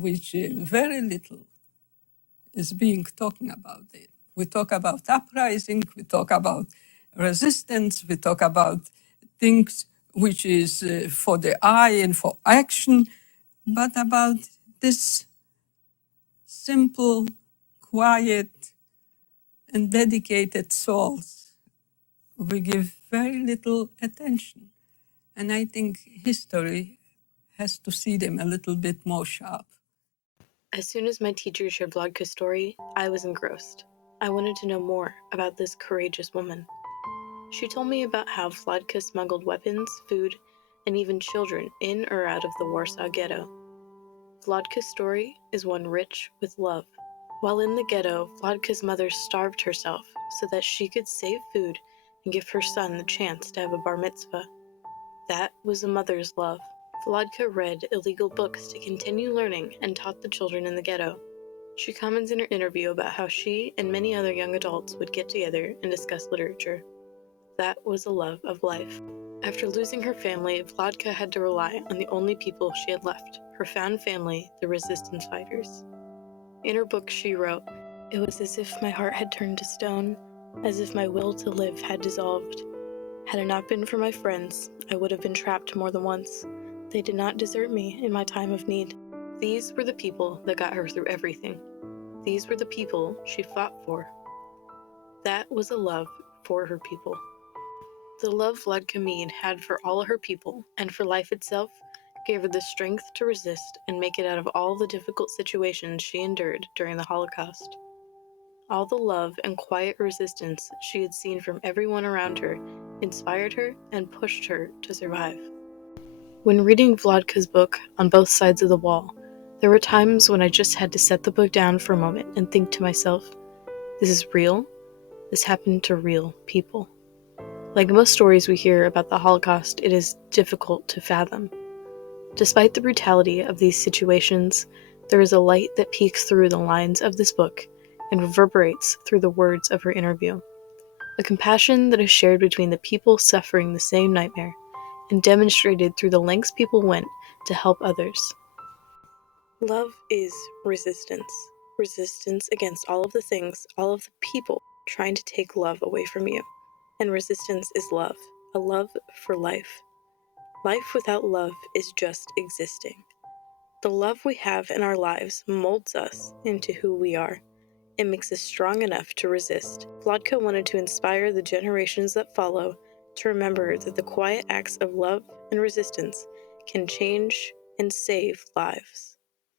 which very little is being talking about it. We talk about uprising, we talk about resistance, we talk about things which is for the eye and for action, but about this simple, quiet, and dedicated souls, we give very little attention. And I think history has to see them a little bit more sharp. As soon as my teacher shared Vladka's story, I was engrossed. I wanted to know more about this courageous woman. She told me about how Vladka smuggled weapons, food, and even children in or out of the Warsaw ghetto. Vladka's story is one rich with love. While in the ghetto, Vladka's mother starved herself so that she could save food and give her son the chance to have a bar mitzvah. That was a mother's love. Vladka read illegal books to continue learning and taught the children in the ghetto. She comments in her interview about how she and many other young adults would get together and discuss literature. That was a love of life. After losing her family, Vladka had to rely on the only people she had left, her found family, the resistance fighters. In her book, she wrote, "It was as if my heart had turned to stone, as if my will to live had dissolved. Had it not been for my friends, I would have been trapped more than once. They did not desert me in my time of need." These were the people that got her through everything. These were the people she fought for. That was a love for her people. The love Vladka Mead had for all her people and for life itself gave her the strength to resist and make it out of all the difficult situations she endured during the Holocaust. All the love and quiet resistance she had seen from everyone around her inspired her and pushed her to survive. When reading Vladka's book On Both Sides of the Wall, there were times when I just had to set the book down for a moment and think to myself, this is real. This happened to real people. Like most stories we hear about the Holocaust, it is difficult to fathom. Despite the brutality of these situations, there is a light that peeks through the lines of this book and reverberates through the words of her interview. A compassion that is shared between the people suffering the same nightmare and demonstrated through the lengths people went to help others. Love is resistance. Resistance against all of the things, all of the people trying to take love away from you. And resistance is love, a love for life. Life without love is just existing. The love we have in our lives molds us into who we are. It makes us strong enough to resist. Vladka wanted to inspire the generations that follow to remember that the quiet acts of love and resistance can change and save lives.